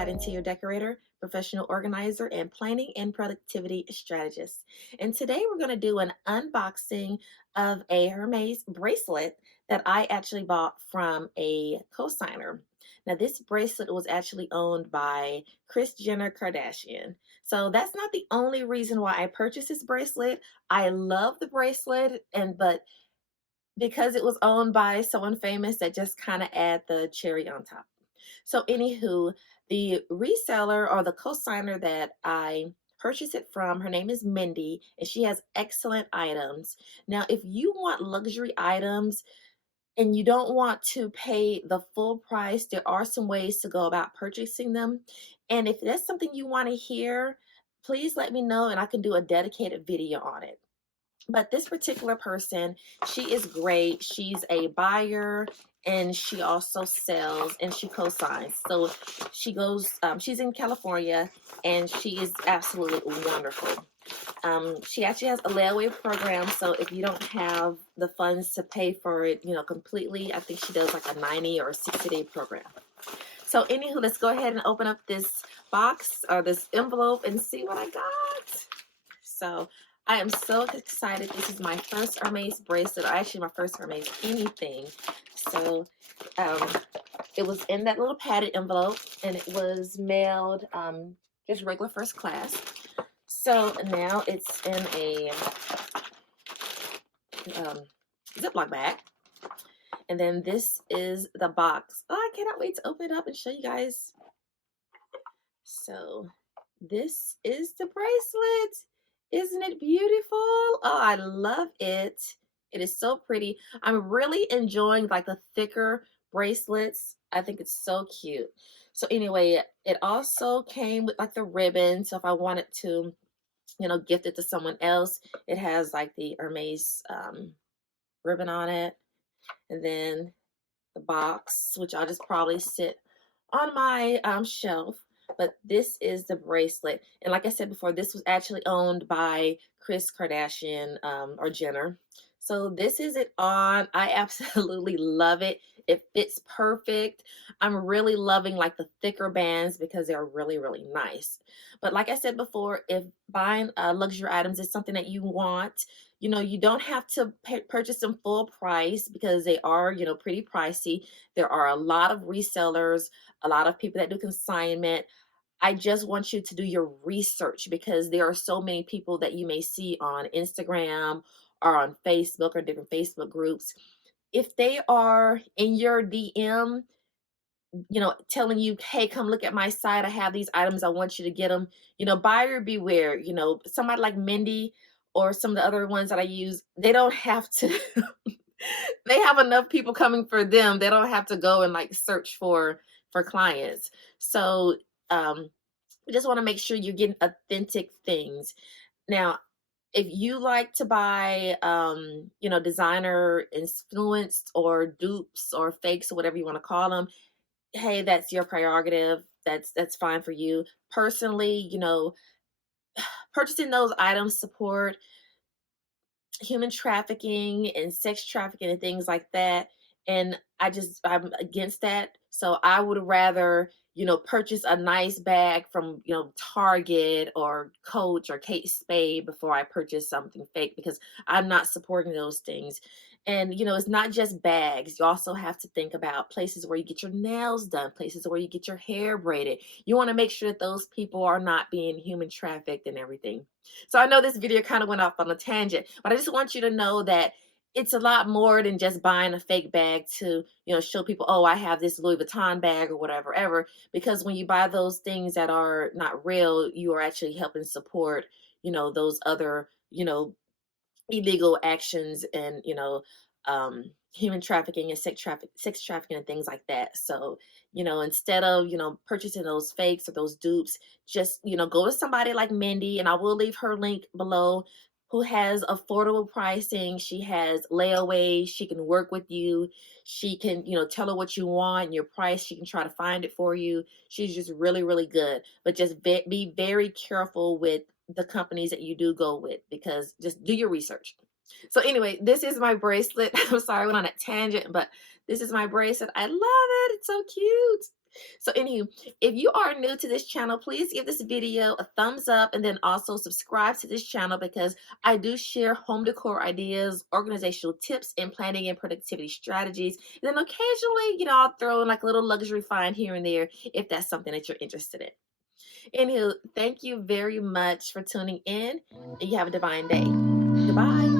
certified interior decorator, professional organizer, and planning and productivity strategist. And today we're going to do an unboxing of a Hermes bracelet that I actually bought from a cosigner. Now, this bracelet was actually owned by Kris Jenner Kardashian. So that's not the only reason why I purchased this bracelet. I love the bracelet, but because it was owned by someone famous, that just kind of add the cherry on top. So, anywho, the reseller or the cosigner that I purchased it from, her name is Mindy, and she has excellent items. Now, if you want luxury items and you don't want to pay the full price, there are some ways to go about purchasing them. And if that's something you want to hear, please let me know and I can do a dedicated video on it. But this particular person, she is great. She's a buyer and she also sells and she co-signs. So she's in California and she is absolutely wonderful. She actually has a layaway program. So if you don't have the funds to pay for it, completely, I think she does like a 90 or a 60-day program. So anywho, let's go ahead and open up this box or this envelope and see what I got. So I am so excited. This is my first Hermes bracelet, or actually my first Hermes anything. So it was in that little padded envelope, and it was mailed just regular first class. So now it's in a Ziploc bag. And then this is the box. Oh, I cannot wait to open it up and show you guys. So this is the bracelet. Isn't it beautiful? Oh, I love it. It is so pretty. I'm really enjoying like the thicker bracelets. I think it's so cute. So anyway, it also came with like the ribbon. So if I wanted to, gift it to someone else, it has like the Hermes ribbon on it. And then the box, which I'll just probably sit on my shelf. But this is the bracelet. And like I said before, this was actually owned by Kris Kardashian or Jenner. So this is it on. I absolutely love it. It fits perfect. I'm really loving like the thicker bands because they're really, really nice. But like I said before, if buying luxury items is something that you want, you don't have to purchase them full price because they are, pretty pricey. There are a lot of resellers, a lot of people that do consignment. I just want you to do your research because there are so many people that you may see on Instagram or on Facebook or different Facebook groups. If they are in your DM, telling you, hey, come look at my site. I have these items. I want you to get them. Buyer beware. Somebody like Mindy or some of the other ones that I use, they don't have to, they have enough people coming for them. They don't have to go and like search for clients. So, we just want to make sure you're getting authentic things. Now, if you like to buy, designer influenced or dupes or fakes or whatever you want to call them, hey, that's your prerogative. That's fine for you. Personally, purchasing those items support human trafficking and sex trafficking and things like that. And I'm against that. So I would rather, purchase a nice bag from, Target or Coach or Kate Spade before I purchase something fake because I'm not supporting those things. And, it's not just bags. You also have to think about places where you get your nails done, places where you get your hair braided. You want to make sure that those people are not being human trafficked and everything. So I know this video kind of went off on a tangent, but I just want you to know that it's a lot more than just buying a fake bag to, show people, oh, I have this Louis Vuitton bag or whatever, ever. Because when you buy those things that are not real, you are actually helping support, those other, illegal actions and, human trafficking and sex trafficking and things like that. So, instead of, purchasing those fakes or those dupes, just, go to somebody like Mindy, and I will leave her link below, who has affordable pricing. She has layaway. She can work with you. She can, tell her what you want, your price. She can try to find it for you. She's just really, really good. But just be very careful with the companies that you do go with because just do your research. So anyway, this is my bracelet. I'm sorry I went on a tangent, but this is my bracelet. I love it. It's so cute. So, anywho, if you are new to this channel, please give this video a thumbs up and then also subscribe to this channel because I do share home decor ideas, organizational tips, and planning and productivity strategies. And then occasionally, I'll throw in like a little luxury find here and there if that's something that you're interested in. Anywho, thank you very much for tuning in, and you have a divine day. Goodbye.